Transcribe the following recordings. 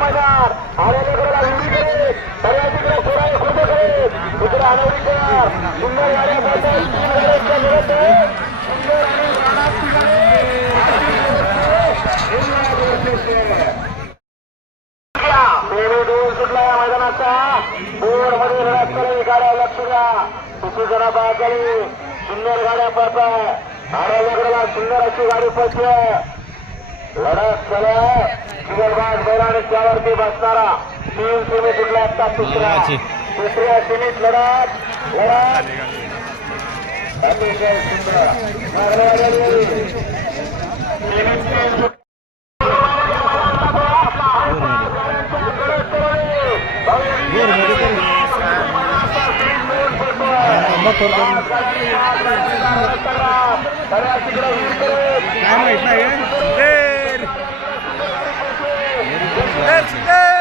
मैदान. आरेकडे विहिरीकडे दर्यातीकडे सुंदर गाड्या मिळत आहे सुंदर आणि सुटला या मैदानाचा. बोरमध्ये लढत गाड्या लक्ष द्या. किती जरा झाली. सुंदर गाड्या पडताय आरेकडे सुंदर अशी गाडी पडते लढत चला चिगलबाज बैल आणि त्यावरती बसणारा तीन सेमी सुटला आता तिसऱ्या तिसऱ्या सेमीत लढत लढत अतिशय सुंदर. सेमीत तीन सुट- काय माहीत नाही सुंदर सुंदर सुंदर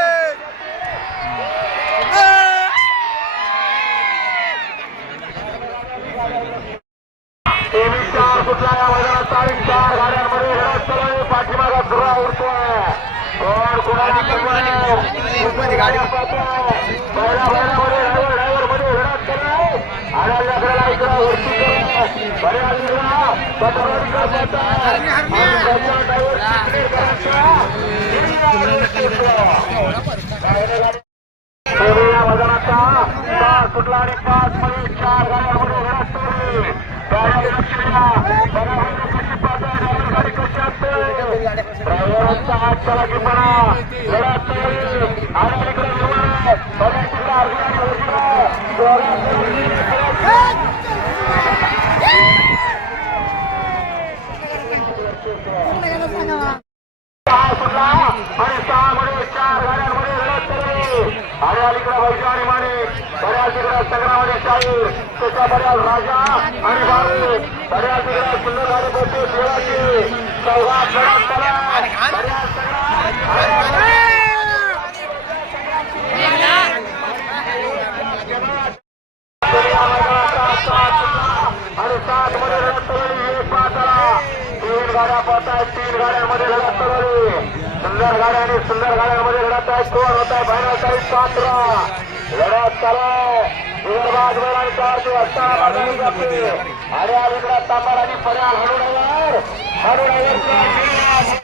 तेवीस चार कुठला या मैदानात तारीख चार गाड्यांमध्ये लढत चालू आहे. पाठीमागा धुरा उडतोय कोण कोणाला गाडी ड्रायव्हर ड्रायव्हरमध्ये लढत चालू आहे वरती बऱ्याच ड्रायव्हर तिकडे करायचा. देवळा मैदानाचा पाच सुटला आणि पाच मध्ये चार गाड्यांमध्ये लढत सुरू आहे. गाड्या लक्ष द्या. बघा बघा कशी पाहताय, ड्रायव्हर गाडी कशी असते. ड्रायव्हरांचा हात चला की म्हणा. लढत सुरू आहे. आणि इकडे निर्माण आहे. बघा तिकडे अर्जुन आणि उजवा. जोरात सहा सुटला आणि सहा मध्ये चार गाड्यांमध्ये लढत चालली आणि अलीकडे वैद्य आणि माणिक बऱ्याच तिकडे संग्रामाने शाहीर त्याच्या बऱ्याच राजा आणि बाळू बऱ्याच तिकडे सुंदर आणि बोलते देवाची सौगात बऱ्याच संग्राम. आणि सात मध्ये लढत चालली एक पाचला तीन गाड्या पडतायत तीन गाड्यांमध्ये लढत चालली सुंदर गाड्या आणि सुंदर गाड्यांमध्ये लढत आहे. कोण होत? आहे फायनल साईड पात्र लढत चालू विदर्भात बैलांनी चारशे असताना बाजूला जाते. आणि तांबार आणि पर्याय हळू ड्रायव्हर हळू ड्रायव्हरचा